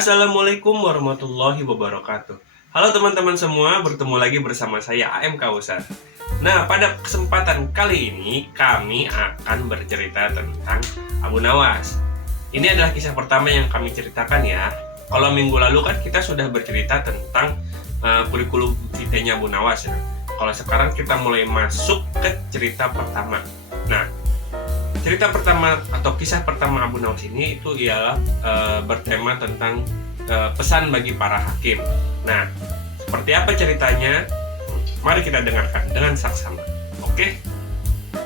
Assalamualaikum warahmatullahi wabarakatuh. Halo teman-teman semua, bertemu lagi bersama saya AM Kausar. Nah, pada kesempatan kali ini kami akan bercerita tentang Abu Nawas. Ini adalah kisah pertama yang kami ceritakan ya. Kalau minggu lalu kan kita sudah bercerita tentang kurikulum vitae-nya Abu Nawas ya. Kalau sekarang kita mulai masuk ke cerita pertama. Nah, cerita pertama atau kisah pertama Abu Nawas ini itu ialah bertema tentang pesan bagi para hakim. Nah, seperti apa ceritanya? Mari kita dengarkan dengan saksama. Oke?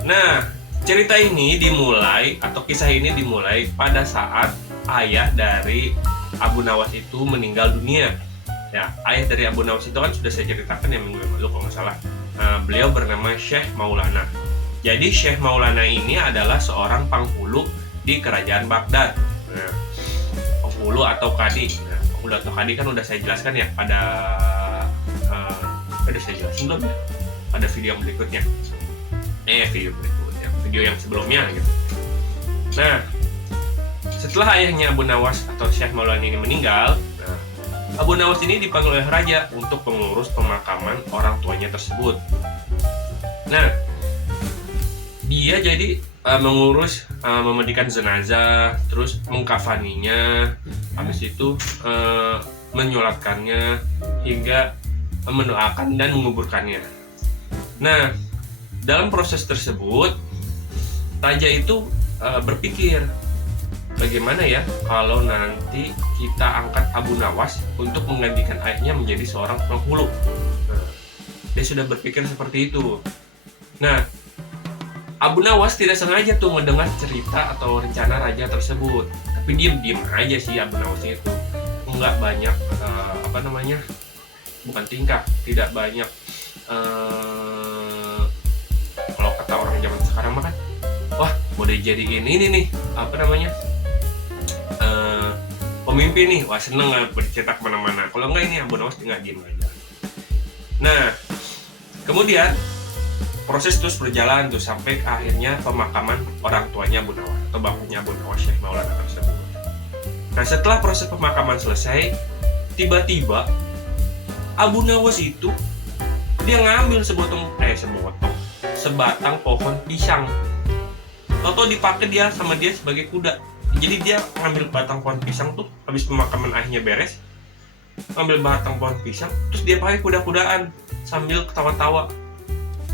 Nah, cerita ini dimulai atau kisah ini dimulai pada saat ayah dari Abu Nawas itu meninggal dunia. Ya, ayah dari Abu Nawas itu kan sudah saya ceritakan ya minggu lalu kalau nggak salah. Beliau bernama Syekh Maulana. Jadi Syekh Maulana ini adalah seorang penghulu di kerajaan Baghdad. Nah, penghulu atau kadi. Nah, penghulu atau kadi kan udah saya jelaskan ya pada udah saya jelasin belum ya? Pada video yang berikutnya. Video yang sebelumnya gitu. Nah, setelah ayahnya Abu Nawas atau Syekh Maulana ini meninggal, Abu Nawas ini dipanggil oleh raja untuk mengurus pemakaman orang tuanya tersebut. Nah, dia jadi mengurus memandikan jenazah, terus mengkafaninya, habis itu menyolatkannya hingga mendoakan dan menguburkannya. Nah, dalam proses tersebut raja itu berpikir bagaimana ya kalau nanti kita angkat Abu Nawas untuk menggantikan ayahnya menjadi seorang penghulu. Nah, dia sudah berpikir seperti itu. Nah, Abu Nawas tidak sengaja tuh mendengar cerita atau rencana raja tersebut, tapi diam aja sih Abu Nawas itu, nggak banyak bukan tingkah, tidak banyak kalau kata orang zaman sekarang mah kan, wah mau dijadiin ini nih pemimpin nih, wah seneng bercetak mana-mana. Kalau enggak ini Abu Nawas tinggal diam aja. Nah, kemudian proses terus berjalan tuh sampai akhirnya pemakaman orang tuanya Abu Nawas atau bapaknya Abu Nawas Syekh Maulana tersebut. Nah, setelah proses pemakaman selesai, tiba-tiba Abu Nawas itu dia ngambil sebatang pohon pisang. Toto dipakai dia sama dia sebagai kuda. Jadi dia ngambil batang pohon pisang tuh habis pemakaman ayahnya beres, ngambil batang pohon pisang, terus dia pakai kuda-kudaan sambil ketawa-tawa.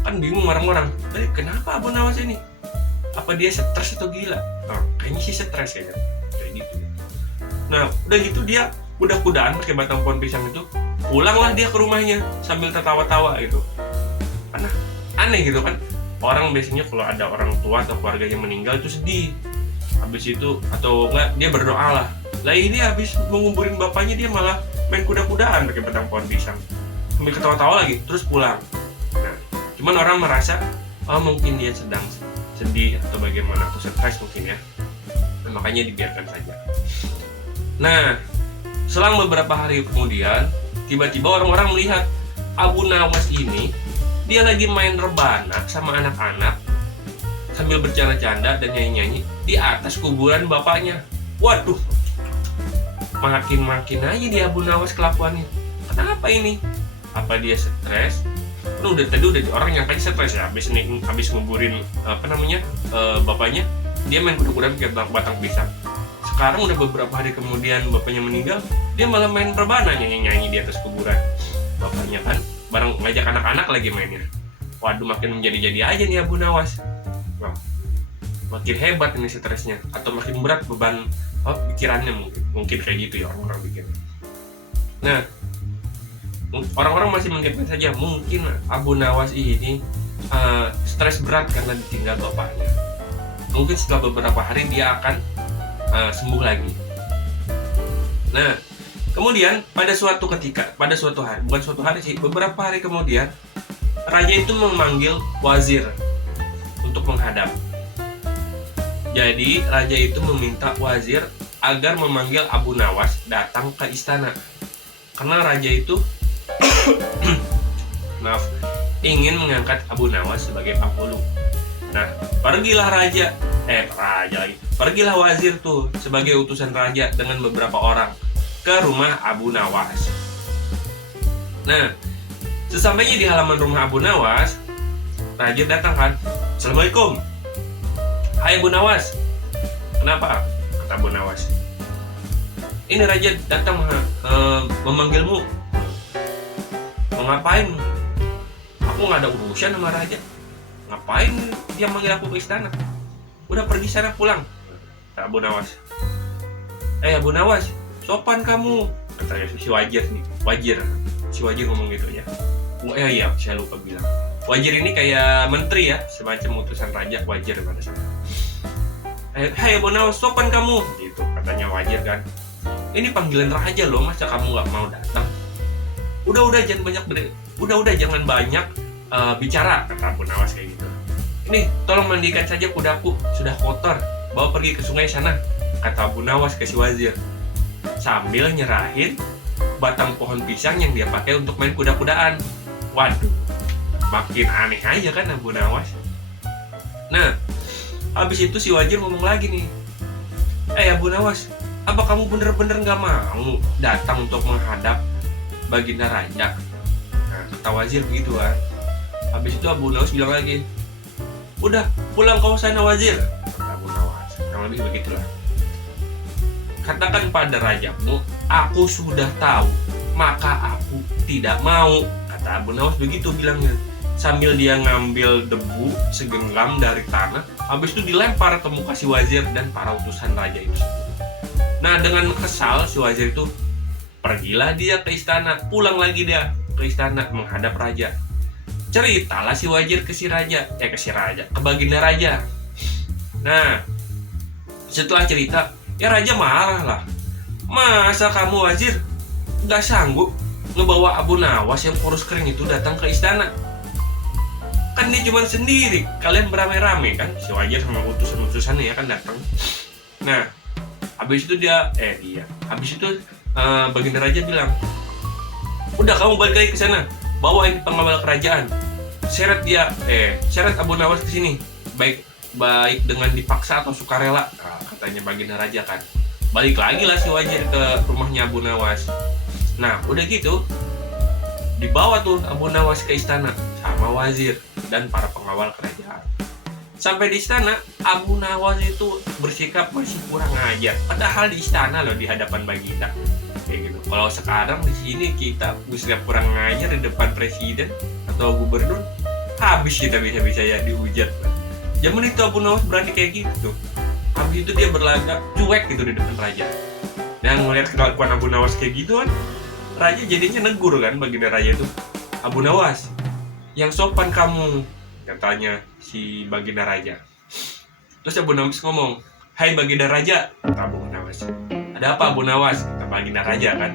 Kan bingung orang-orang, kenapa Abu Nawas ini? Apa dia stres atau gila? Nah, kayaknya sih stres kayaknya, kayak gitu. Nah, udah gitu dia kuda-kudaan pakai batang pohon pisang itu, pulanglah dia ke rumahnya sambil tertawa-tawa gitu. Karena aneh gitu kan, orang biasanya kalau ada orang tua atau keluarga yang meninggal itu sedih. Habis itu atau enggak dia berdoa lah. Lah ini habis menguburin bapaknya dia malah main kuda-kudaan pakai batang pohon pisang, sambil ketawa-tawa lagi, terus pulang. Nah, cuman orang merasa mungkin dia sedang sedih atau bagaimana atau stres mungkin ya. Nah, makanya dibiarkan saja. Nah, selang beberapa hari kemudian tiba-tiba orang-orang melihat Abu Nawas ini dia lagi main rebana sama anak-anak sambil bercanda-canda dan nyanyi-nyanyi di atas kuburan bapaknya. Waduh, makin aja dia Abu Nawas kelakuannya. Kenapa ini? Apa dia stres? Udah orang yang kayak stres ya habis nguburin bapaknya, dia main kuda-kuda pakai batang pisang. Sekarang udah beberapa hari kemudian bapaknya meninggal, dia malah main rebana nyanyi di atas kuburan bapaknya kan, bareng ngajak anak-anak lagi mainnya. Waduh, makin menjadi-jadi aja nih Abu Nawas. Wah, makin hebat ini stresnya atau makin berat beban pikirannya mungkin kayak gitu ya orang-orang bikin. Nah, orang-orang masih menganggap saja mungkin Abu Nawas ini stres berat karena ditinggal bapaknya. Mungkin setelah beberapa hari dia akan sembuh lagi. Nah, kemudian pada suatu hari, bukan suatu hari sih, beberapa hari kemudian raja itu memanggil wazir untuk menghadap. Jadi raja itu meminta wazir agar memanggil Abu Nawas datang ke istana. Karena raja itu ingin mengangkat Abu Nawas sebagai penghulu. Nah, pergilah wazir tuh sebagai utusan raja dengan beberapa orang ke rumah Abu Nawas. Nah, sesampainya di halaman rumah Abu Nawas, raja datang kan. Assalamualaikum. Hai Abu Nawas. Kenapa? Kata Abu Nawas. Ini raja datang memanggilmu. Mau ngapain? Aku nggak ada urusan sama raja. Ngapain dia manggil aku ke istana? Udah pergi sana, pulang. Kata Abu Nawas. Abu Nawas, sopan kamu. Kata si Wazir nih. Si Wazir ngomong gitu ya. Iya, saya lupa bilang. Wazir ini kayak menteri ya, semacam utusan raja, Wazir pada sana. Hai Abu Nawas, sopan kamu. Gitu katanya Wazir kan. Ini panggilan raja loh, masa kamu nggak mau datang? Udah jangan banyak bicara, kata Abu Nawas kayak gitu. Ini tolong mandikan saja kudaku, sudah kotor, bawa pergi ke sungai sana, kata Abu Nawas ke si Wazir, sambil nyerahin batang pohon pisang yang dia pakai untuk main kuda-kudaan. Waduh, makin aneh aja kan Abu Nawas. Nah, habis itu si Wazir ngomong lagi nih, Abu Nawas, apa kamu bener-bener gak mau datang untuk menghadap Baginda Raja? Nah, kata Wazir begitu kan. Habis itu Abu Nawas bilang lagi, udah pulang kau sana Wazir, kata Abu Nawas. Yang lebih begitulah. Katakan pada rajamu, aku sudah tahu, maka aku tidak mau, kata Abu Nawas begitu bilangnya. Sambil dia ngambil debu segenggam dari tanah, habis itu dilempar ke muka si Wazir dan para utusan raja itu. Nah, dengan kesal si Wazir itu pergilah dia ke istana, pulang lagi dia ke istana menghadap raja. Ceritalah si Wazir ke Baginda Raja. Nah, setelah cerita, ya raja marah lah. Masa kamu Wazir gak sanggup ngebawa Abu Nawas yang kurus kering itu datang ke istana? Kan dia cuma sendiri, kalian beramai-ramai kan, si Wazir sama utusan-utusannya ya kan datang. Nah, habis itu Baginda Raja bilang, udah kamu balik lagi ke sana, bawa ini pengawal kerajaan, seret Abu Nawas ke sini, baik dengan dipaksa atau sukarela. Nah, katanya Baginda Raja kan. Balik lagi lah si Wazir ke rumahnya Abu Nawas. Nah, udah gitu dibawa tuh Abu Nawas ke istana sama Wazir dan para pengawal kerajaan. Sampai di istana, Abu Nawas itu bersikap masih kurang ajar. Padahal di istana loh, di hadapan Baginda. Kayak gitu. Kalau sekarang di sini kita bersikap kurang ajar di depan presiden atau gubernur, habis kita bisa-bisa ya dihujat. Zaman itu Abu Nawas berani kayak gitu. Habis itu dia berlagak cuek gitu di depan raja. Dan ngelihat kelakuan Abu Nawas kayak gitu kan, raja jadinya negur kan Baginda Raja itu. Abu Nawas, yang sopan kamu, katanya si Baginda Raja. Terus Abu Nawas ngomong, hai Baginda Raja, kata Abu Nawas. Ada apa Abu Nawas? Kata Baginda Raja kan.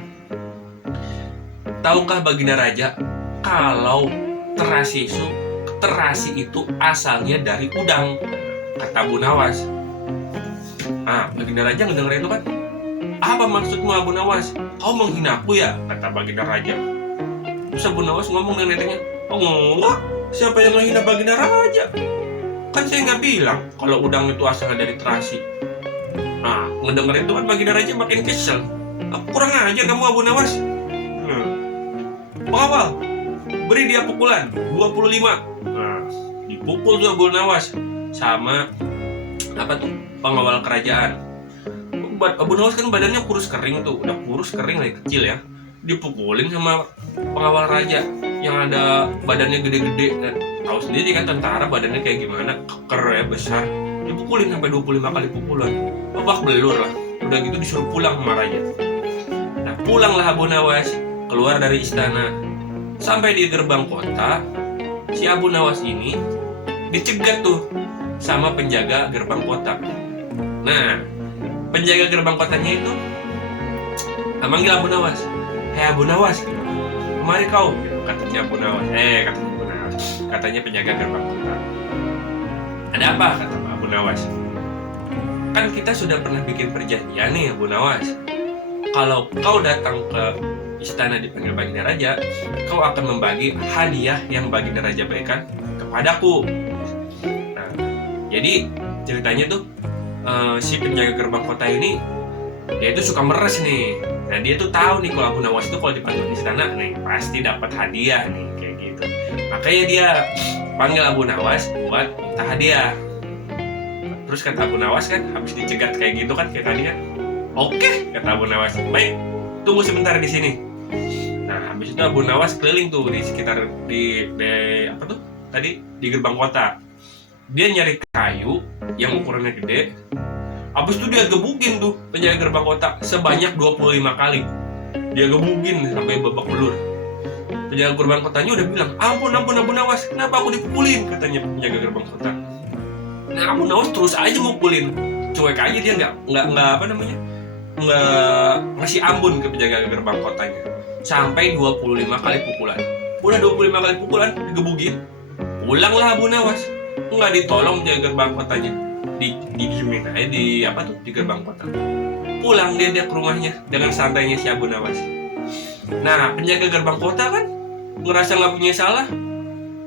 Tahukah Baginda Raja kalau terasi itu asalnya dari udang, kata Abu Nawas. Nah, Baginda Raja ngedenger itu kan, apa maksudmu Abu Nawas? Kau menghina aku ya? Kata Baginda Raja. Terus Abu Nawas ngomong dengan netengnya, oh enggak, siapa yang menghina Baginda Raja? Kan saya nggak bilang kalau udang itu asalnya dari terasi. Nah, ngedenger itu kan Baginda Raja makin kesel. Kurang aja kamu Abu Nawas. Pengawal, beri dia pukulan 25. Nah, dipukul tuh Abu Nawas sama pengawal kerajaan. Abu Nawas kan badannya kurus kering tuh, udah kurus kering lagi kecil ya. Dipukulin sama pengawal raja yang ada badannya gede-gede. Tahu sendiri kan tentara badannya kayak gimana, keker ya, besar. Dipukulin sampai 25 kali pukulan. Babak belur lah. Udah gitu disuruh pulang sama raja. Nah, pulanglah Abu Nawas keluar dari istana. Sampai di gerbang kota, si Abu Nawas ini dicegat tuh sama penjaga gerbang kota. Nah, penjaga gerbang kotanya itu manggil Abu Nawas. Hei Abu Nawas, kemari kau, katanya Abu Nawas. Katanya penjaga gerbang kota. Ada apa? Kata Abu Nawas. Kan kita sudah pernah bikin perjanjian nih Abu Nawas. Kalau kau datang ke istana dipanggil Baginda Raja, kau akan membagi hadiah yang Baginda Raja berikan kepadaku. Nah, jadi ceritanya tuh si penjaga gerbang kota ini dia itu suka meres nih. Nah dia tuh tahu nih kalau Abu Nawas itu kalau dipatung di istana nih pasti dapat hadiah nih kayak gitu. Makanya dia panggil Abu Nawas buat minta hadiah. Terus kata Abu Nawas kan habis dicegat kayak gitu kan kayak tadi kan, oke, kata Abu Nawas, baik, tunggu sebentar di sini. Nah habis itu Abu Nawas keliling tuh di sekitar di apa tuh tadi di gerbang kota. Dia nyari kayu yang ukurannya gede. Habis itu dia gebukin tuh penjaga gerbang kota sebanyak 25 kali. Dia gebukin sampai babak belur. Penjaga gerbang kotanya udah bilang, ampun Abu Nawas, kenapa aku dipukulin, katanya penjaga gerbang kota. Nah Abu Nawas terus aja mukulin, cuek aja, dia nggak apa namanya, nggak ngasih ampun ke penjaga gerbang kotanya. Sampai 25 kali pukulan. Udah 25 kali pukulan digebukin, pulanglah Abu Nawas. Nggak ditolong penjaga gerbang kotanya, didiemin aja di gerbang kota. Pulang dia ke rumahnya dengan santainya si Abu Nawas. Nah penjaga gerbang kota kan ngerasa nggak punya salah.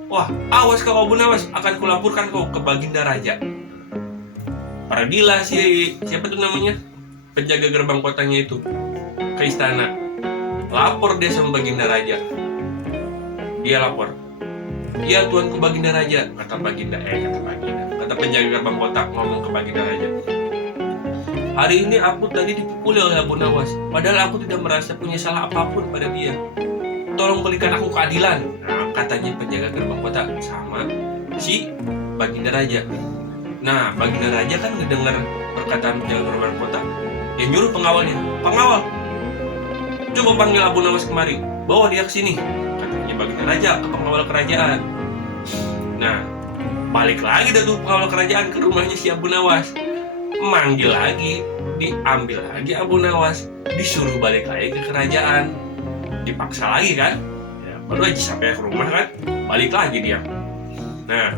Wah, awas kau Abu Nawas, akan kulaporkan kau ke Baginda Raja. Pergilah siapa tuh namanya, penjaga gerbang kotanya itu ke istana. Lapor dia sama Baginda Raja. Dia lapor, iya tuanku Baginda Raja, kata penjaga gerbang kota ngomong ke Baginda Raja. Hari ini aku tadi dipukuli oleh Abu Nawas, padahal aku tidak merasa punya salah apapun pada dia. Tolong berikan aku keadilan. Nah, katanya penjaga gerbang kota sama si Baginda Raja. Nah, Baginda Raja kan ngedengar perkataan penjaga gerbang kota. Dia nyuruh pengawalnya, pengawal, coba panggil Abu Nawas kemari, bawa dia ke sini. Katanya Baginda Raja ke pengawal kerajaan. Nah, balik lagi dah tuh pengawal kerajaan ke rumahnya si Abu Nawas. Manggil lagi, diambil lagi Abu Nawas, disuruh balik lagi ke kerajaan. Dipaksa lagi kan, ya, baru aja sampai ke rumah kan, balik lagi dia. Nah,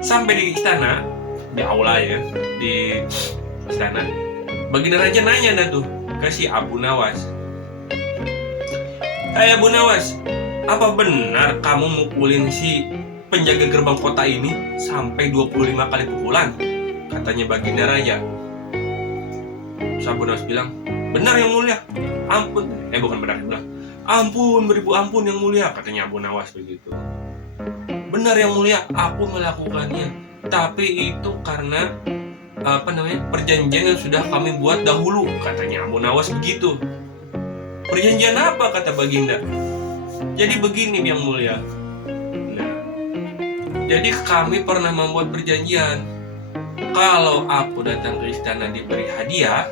sampai di istana, di aula ya, di istana, Baginda Raja nanya dah tuh ke si Abu Nawas, "Hai Abu Nawas, apa benar kamu mukulin si penjaga gerbang kota ini sampai 25 kali pukulan?" Katanya Baginda Raja. Terus Abu Nawas bilang, "Benar yang mulia, ampun." Bukan benar, bilang, "Ampun, beribu ampun yang mulia," katanya Abu Nawas begitu. "Benar yang mulia, aku melakukannya, tapi itu karena perjanjian yang sudah kami buat dahulu," katanya Abu Nawas begitu. "Perjanjian apa?" kata Baginda. "Jadi begini yang mulia. Nah, jadi kami pernah membuat perjanjian. Kalau aku datang ke istana diberi hadiah,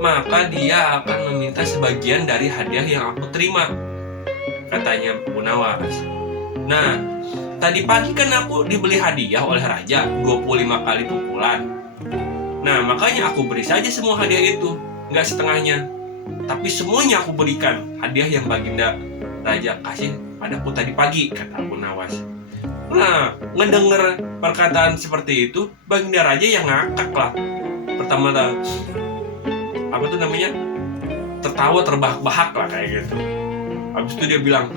maka dia akan meminta sebagian dari hadiah yang aku terima," katanya Abu Nawas. "Nah, tadi pagi kan aku dibeli hadiah oleh raja 25 kali pukulan. Nah, makanya aku beri saja semua hadiah itu, nggak setengahnya. Tapi semuanya aku berikan hadiah yang Baginda Raja kasih padaku tadi pagi," kata Abu Nawas. Nah, ngedenger perkataan seperti itu, Baginda Raja yang ngakak lah. Pertama tertawa terbahak-bahak lah kayak gitu. Habis itu dia bilang,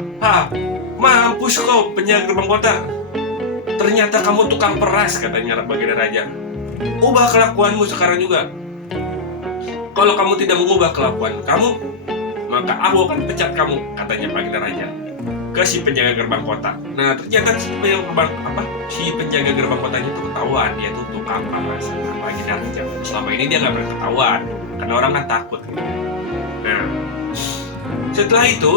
mampus kau penjaga gerbang kota, ternyata kamu tukang peras," katanya Baginda Raja. "Ubah kelakuanmu sekarang juga. Kalau kamu tidak mengubah kelakuan kamu, maka aku akan pecat kamu," katanya Baginda Raja ke si penjaga gerbang kota. Nah ternyata si penjaga gerbang kotanya itu ketahuan dia tuh tukang panas sama Baginda Raja. Selama ini dia nggak pernah ketahuan karena orang kan takut. Nah setelah itu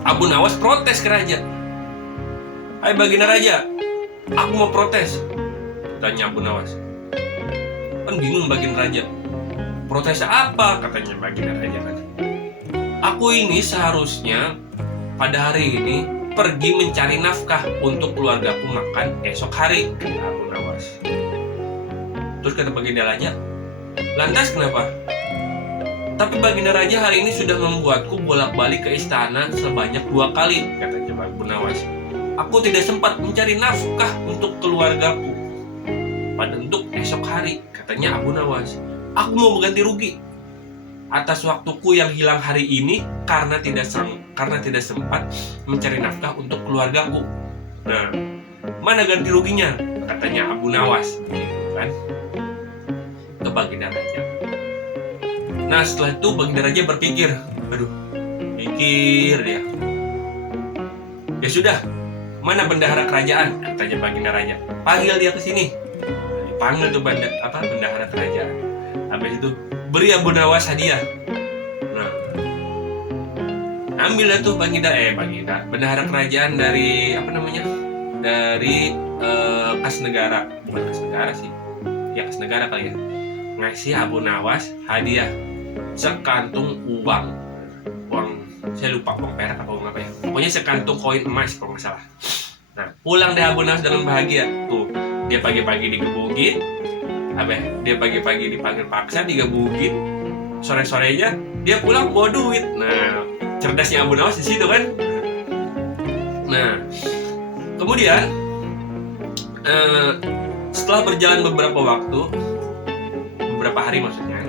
Abu Nawas protes ke raja. "Hai Baginda Raja, aku mau protes," tanya Abu Nawas. Kan bingung Baginda Raja. "Protes apa?" katanya Baginda Raja. "Aku ini seharusnya pada hari ini pergi mencari nafkah untuk keluargaku makan esok hari," kata Abu Nawas. Terus kata Baginda Raja, "Lantas kenapa?" "Tapi Baginda Raja hari ini sudah membuatku bolak-balik ke istana sebanyak 2 kali," katanya Abu Nawas. "Aku tidak sempat mencari nafkah untuk keluargaku pada untuk esok hari," katanya Abu Nawas. "Aku mau ganti rugi atas waktuku yang hilang hari ini karena tidak sempat mencari nafkah untuk keluargaku. Nah, mana ganti ruginya?" katanya Abu Nawas, gitu kan, ke Baginda Raja. Nah setelah itu Baginda Raja berpikir, pikir dia. Ya sudah, mana bendahara kerajaan? Katanya Baginda Raja. Panggil dia ke sini. Panggil tuh bendahara kerajaan. Habis itu beri Abu Nawas hadiah. Nah, ambillah tuh bendahara kerajaan dari dari kas negara, bukan kas negara sih, ya kas negara kali ya, ngasih Abu Nawas hadiah sekantung uang, saya lupa uang perak apa uang apa ya, pokoknya sekantung koin emas kalau nggak salah. Nah pulang deh Abu Nawas dengan bahagia. Tuh dia pagi-pagi digebugin, dia pagi-pagi dipanggil paksa, digebugin, sore-sorenya dia pulang bawa duit. Nah cerdasnya Abu Nawas di situ kan. Nah kemudian setelah berjalan beberapa hari maksudnya,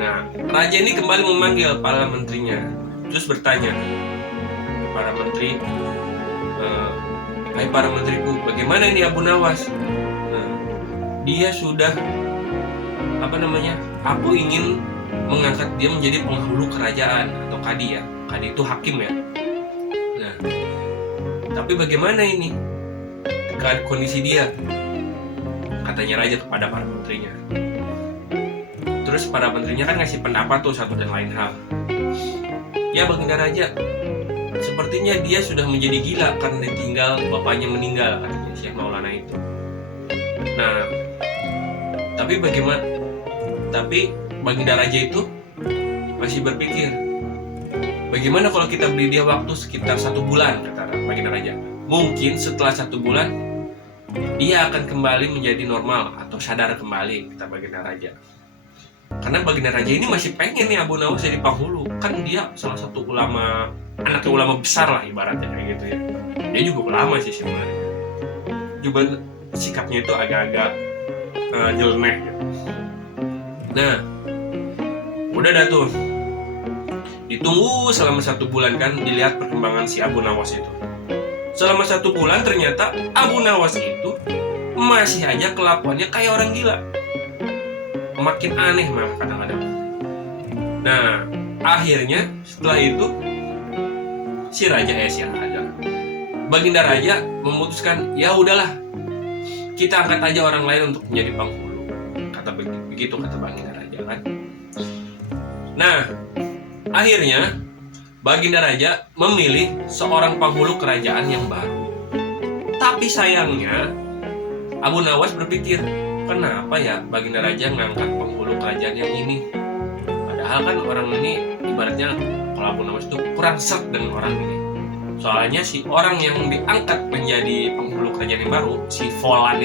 nah raja ini kembali memanggil para menterinya, terus bertanya para menteri, hai para menteriku, bagaimana ini Abu Nawas? Nah, dia sudah aku ingin mengangkat dia menjadi penghulu kerajaan atau kadi ya, kadi itu hakim ya. Nah tapi bagaimana ini kondisi dia? Katanya raja kepada para menterinya. Terus para menterinya kan ngasih pendapat tuh satu dan lain hal. Ya Baginda Raja, sepertinya dia sudah menjadi gila karena ditinggal bapaknya meninggal, katanya Syekh Maulana itu. Nah tapi Baginda Raja itu masih berpikir, bagaimana kalau kita beri dia waktu sekitar 1 bulan, kata Baginda Raja. Mungkin setelah 1 bulan dia akan kembali menjadi normal atau sadar kembali, kata Baginda Raja. Karena Baginda Raja ini masih pengen nih Abu Nawas jadi penghulu. Kan dia salah satu anaknya ulama besar lah ibaratnya kayak gitu ya. Dia juga ulama sih sebenarnya. Juga sikapnya itu agak-agak nyeleneh gitu. Nah udah dah tuh, ditunggu selama 1 bulan kan, dilihat perkembangan si Abu Nawas itu. Selama 1 bulan ternyata Abu Nawas itu masih aja kelakuannya kayak orang gila, makin aneh malah kadang-kadang. Nah akhirnya setelah itu Baginda Raja memutuskan, ya udahlah kita angkat aja orang lain untuk menjadi penghulu, begitu kata Baginda Raja kan. Nah akhirnya Baginda Raja memilih seorang penghulu kerajaan yang baru. Tapi sayangnya Abu Nawas berpikir, kenapa ya Baginda Raja ngangkat penghulu kerajaan yang ini? Padahal kan orang ini ibaratnya, kalau Abu Nawas itu kurang seret dengan orang ini. Soalnya si orang yang diangkat menjadi penghulu kerajaan yang baru, si Folan,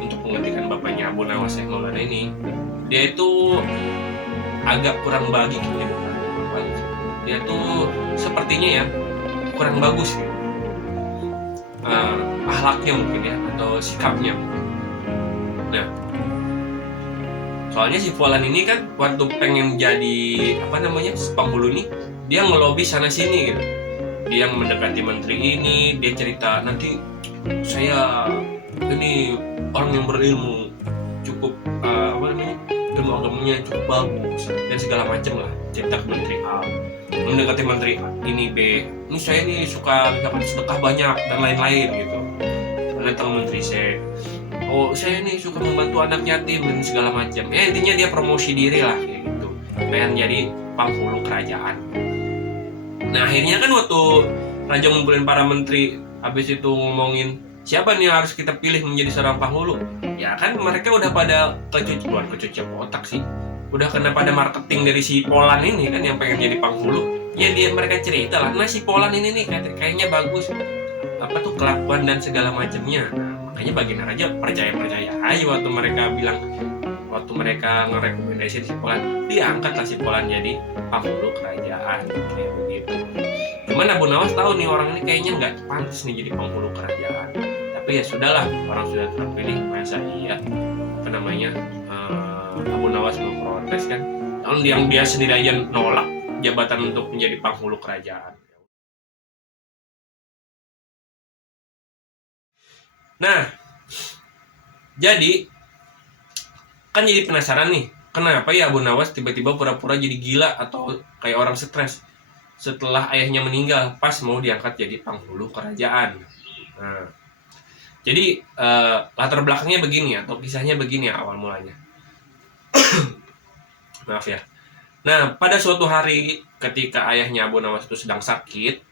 untuk menggantikan bapaknya Abu Nawas Syekh Maulana ini, dia itu agak kurang baik gitu ya. Dia tuh sepertinya ya kurang bagus gitu, akhlaknya mungkin ya, atau sikapnya. Nah soalnya si Fulan ini kan waktu pengen jadi penghulu ini, dia ngelobi sana sini gitu. Dia mendekati menteri ini, dia cerita, nanti saya ini orang yang berilmu, cukup ilmu agamanya cukup bagus dan segala macam lah, cerita ke menteri A. Mendekati menteri ini B, ini saya nih suka dapat sedekah banyak dan lain-lain gitu. Datang menteri C, oh saya nih suka membantu anak yatim dan segala macam. Ya intinya dia promosi diri lah kayak gitu, pengen jadi penghulu kerajaan. Nah akhirnya kan waktu raja ngumpulin para menteri, habis itu ngomongin siapa nih yang harus kita pilih menjadi seorang penghulu, ya kan mereka udah pada kecuci otak sih, udah kena pada marketing dari si Polan ini kan yang pengen jadi penghulu. Ya mereka cerita lah, nah si Polan ini nih kayaknya bagus, kelakuan dan segala macamnya. Nah, makanya Baginda Raja percaya aja waktu mereka ngerekomendasi si Polan, diangkatlah si Polan jadi penghulu kerajaan kayak begitu. Cuman Abu Nawas tahu nih orang ini kayaknya nggak pantas nih jadi penghulu kerajaan. Tapi ya sudahlah, orang sudah terpilih, masa iya Abu Nawas memprotes kan. Yang dia sendiri aja nolak jabatan untuk menjadi penghulu kerajaan. Nah, jadi penasaran nih, kenapa ya Abu Nawas tiba-tiba pura-pura jadi gila atau kayak orang stres setelah ayahnya meninggal pas mau diangkat jadi penghulu kerajaan. Nah, jadi latar belakangnya begini atau kisahnya begini awal mulanya. Maaf ya. Nah, pada suatu hari ketika ayahnya Abu Nawas itu sedang sakit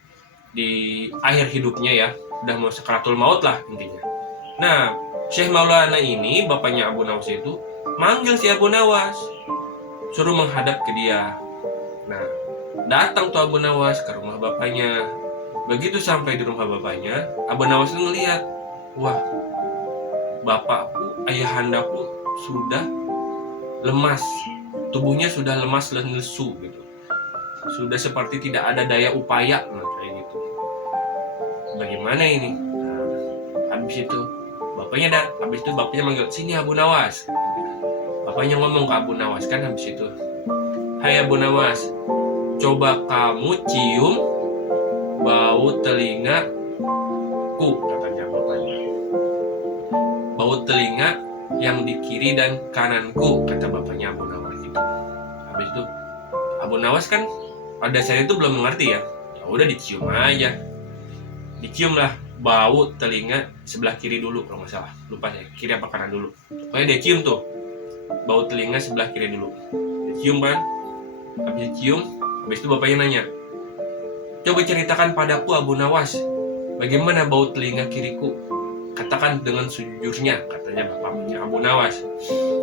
di akhir hidupnya ya, udah mau sakaratul maut lah intinya. Nah, Syekh Maulana ini bapaknya Abu Nawas itu manggil si Abu Nawas, suruh menghadap ke dia. Nah, datang tuh Abu Nawas ke rumah bapaknya. Begitu sampai di rumah bapaknya, Abu Nawas itu ngeliat, wah, bapakku, ayahandaku sudah lemas, tubuhnya sudah lemas dan lesu gitu, sudah seperti tidak ada daya upaya, kayak gitu. Bagaimana ini? Nah, habis itu bapaknya manggil, sini Abu Nawas. Bapaknya ngomong ke Abu Nawas kan habis itu, hai Abu Nawas, coba kamu cium bau telingaku, katanya bapaknya. Bau telinga yang di kiri dan kananku, kata bapaknya Abu Nawas gitu. Habis itu Abu Nawas kan pada saat itu belum mengerti ya. Ya udah dicium aja. Dicium lah bau telinga sebelah kiri dulu kalau nggak salah. Lupa saya, kiri apa kanan dulu. Pokoknya dia cium tuh bau telinga sebelah kiri dulu. Dia cium kan. Habis dicium, habis itu bapaknya nanya, coba ceritakan padaku Abu Nawas, bagaimana bau telinga kiriku? Katakan dengan sejujurnya, katanya bapaknya Abu Nawas.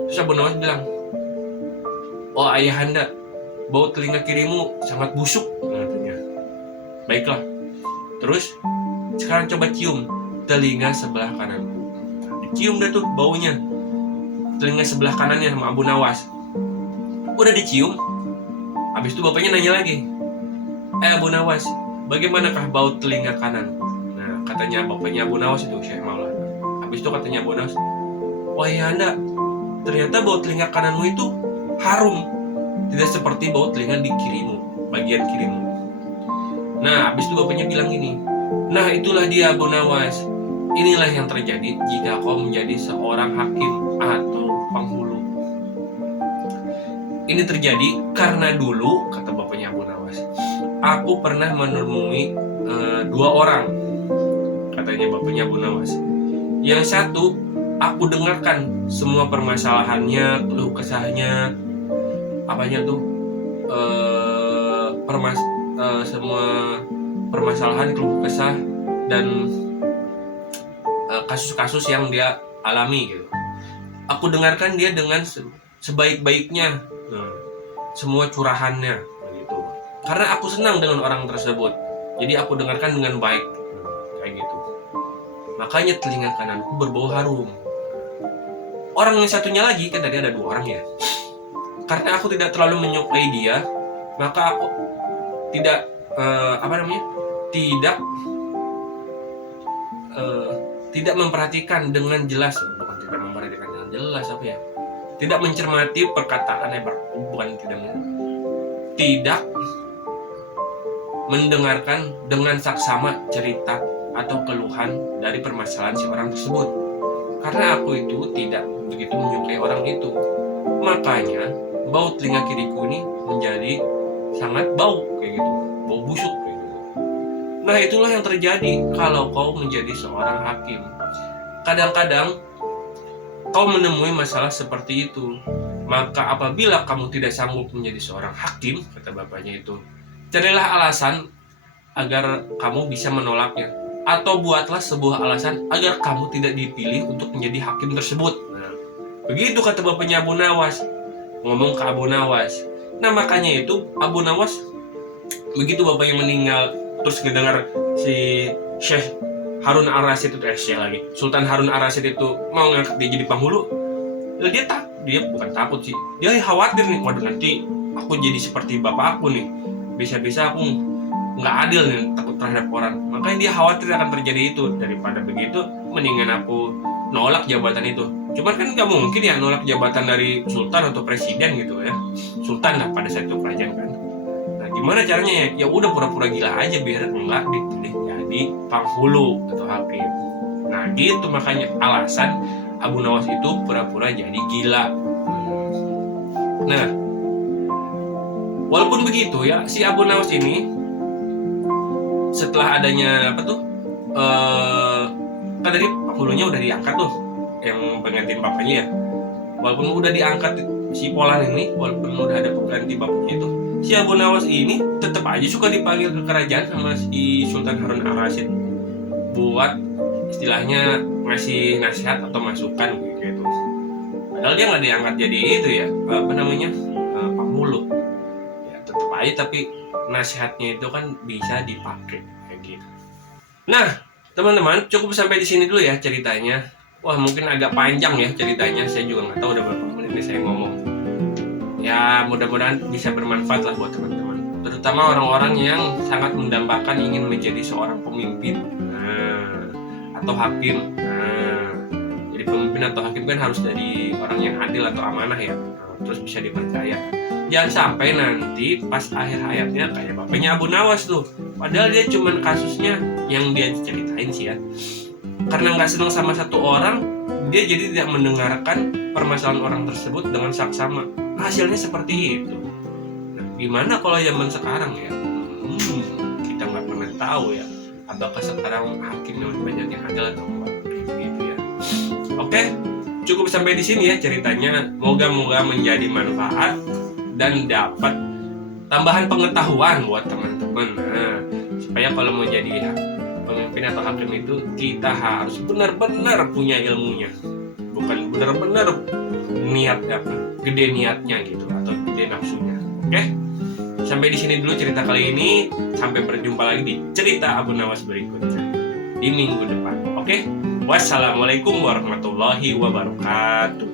Terus Abu Nawas bilang, oh ayahanda, bau telinga kirimu sangat busuk, katanya. Baiklah. Terus sekarang coba cium telinga sebelah kananku. Dicium dah tuh baunya, telinga sebelah kanannya sama Abu Nawas. Udah dicium. Habis itu bapaknya nanya lagi, Abu Nawas, bagaimanakah bau telinga kanan? Nah, katanya bapaknya Abu Nawas itu, Syekh Maulana. Habis itu katanya Abu Nawas, wah ya anda, ternyata bau telinga kananmu itu harum, tidak seperti bau telinga di kirimu, bagian kirimu. Nah, habis itu bapaknya bilang gini, nah itulah dia Abu Nawas, inilah yang terjadi jika kau menjadi seorang hakim atau penghulu. Ini terjadi karena dulu, kata bapaknya Abu Nawas, aku pernah menemui 2 orang, katanya bapaknya Abu Nawas. Yang satu, aku dengarkan semua permasalahannya, keluh kesahnya, apanya tuh, semua permasalahan, keluh kesah dan kasus-kasus yang dia alami gitu. Aku dengarkan dia dengan sebaik-baiknya, semua curahannya gitu. Karena aku senang dengan orang tersebut, jadi aku dengarkan dengan baik, kayak gitu. Makanya telinga kananku berbau harum. Orang yang satunya lagi, kan tadi ada 2 orang ya. Karena aku tidak terlalu menyukai dia, maka aku tidak tidak memperhatikan dengan jelas, bukan tidak memperhatikan dengan jelas apa ya? Tidak mencermati perkataannya, tidak mendengarkan dengan saksama cerita atau keluhan dari permasalahan si orang tersebut. Karena aku itu tidak begitu menyukai orang itu, makanya bau telinga kiriku ini menjadi sangat bau kayak gitu, bau busuk kayak gitu. Nah itulah yang terjadi kalau kau menjadi seorang hakim. Kadang-kadang kau menemui masalah seperti itu, maka apabila kamu tidak sanggup menjadi seorang hakim, kata bapaknya itu, carilah alasan agar kamu bisa menolaknya, atau buatlah sebuah alasan agar kamu tidak dipilih untuk menjadi hakim tersebut. Nah, begitu kata bapaknya Abu Nawas, ngomong ke Abu Nawas. Nah makanya itu Abu Nawas, begitu bapaknya meninggal, terus ngedengar si Syekh Harun Ar-Rasyid itu Sultan Harun Ar-Rasyid itu mau ngangkat dia jadi penghulu, dia bukan takut sih, dia khawatir nih, waduh nanti aku jadi seperti bapak aku nih, bisa-bisa aku nggak adil nih, takut terhadap orang. Makanya dia khawatir akan terjadi itu. Daripada begitu, mendingan aku nolak jabatan itu. Cuman kan nggak mungkin ya nolak jabatan dari sultan atau presiden gitu ya, sultan lah pada saat itu kerajaan kan. Nah gimana caranya ya? Ya udah pura-pura gila aja biar nggak dipilih jadi penghulu atau hakim. Nah gitu, makanya alasan Abu Nawas itu pura-pura jadi gila. Nah, walaupun begitu ya, si Abu Nawas ini setelah adanya kan tadi penghulunya udah diangkat tuh, yang penggantiin bapaknya ya. Walaupun udah diangkat si Polan ini, walaupun udah ada pengganti bapaknya itu, si Abu Nawas ini tetap aja suka dipanggil ke kerajaan sama si Sultan Harun al-Rasyid buat istilahnya ngasih nasihat atau masukan gitu. Padahal dia nggak diangkat jadi itu ya, penghulu. Ya tetap aja, tapi nasihatnya itu kan bisa dipakai kayak gitu. Nah, teman-teman, cukup sampai di sini dulu ya ceritanya. Wah, mungkin agak panjang ya ceritanya. Saya juga nggak tahu udah berapa menit nih saya ngomong. Ya, mudah-mudahan bisa bermanfaat lah buat teman-teman. Terutama orang-orang yang sangat mendambakan ingin menjadi seorang pemimpin, atau hakim. Jadi pemimpin atau hakim kan harus dari orang yang adil atau amanah ya, terus bisa dipercaya. Jangan sampai nanti pas akhir hayatnya kayak bapaknya Abu Nawas tuh, padahal dia cuman kasusnya yang dia ceritain sih ya, karena nggak senang sama satu orang, dia jadi tidak mendengarkan permasalahan orang tersebut dengan saksama. Hasilnya seperti itu. Nah, gimana kalau zaman sekarang ya? Kita nggak pernah tahu ya, apakah sekarang hakim yang banyak yang adil atau enggak gitu ya. Oke, cukup sampai di sini ya ceritanya. Moga-moga menjadi manfaat dan dapat tambahan pengetahuan buat teman-teman. Nah, supaya kalau mau jadi pemimpin atau hakim itu kita harus benar-benar punya ilmunya, bukan benar-benar gede niatnya gitu atau gede nafsunya. Oke, sampai di sini dulu cerita kali ini. Sampai berjumpa lagi di cerita Abu Nawas berikutnya di minggu depan. Oke, wassalamualaikum warahmatullahi wabarakatuh.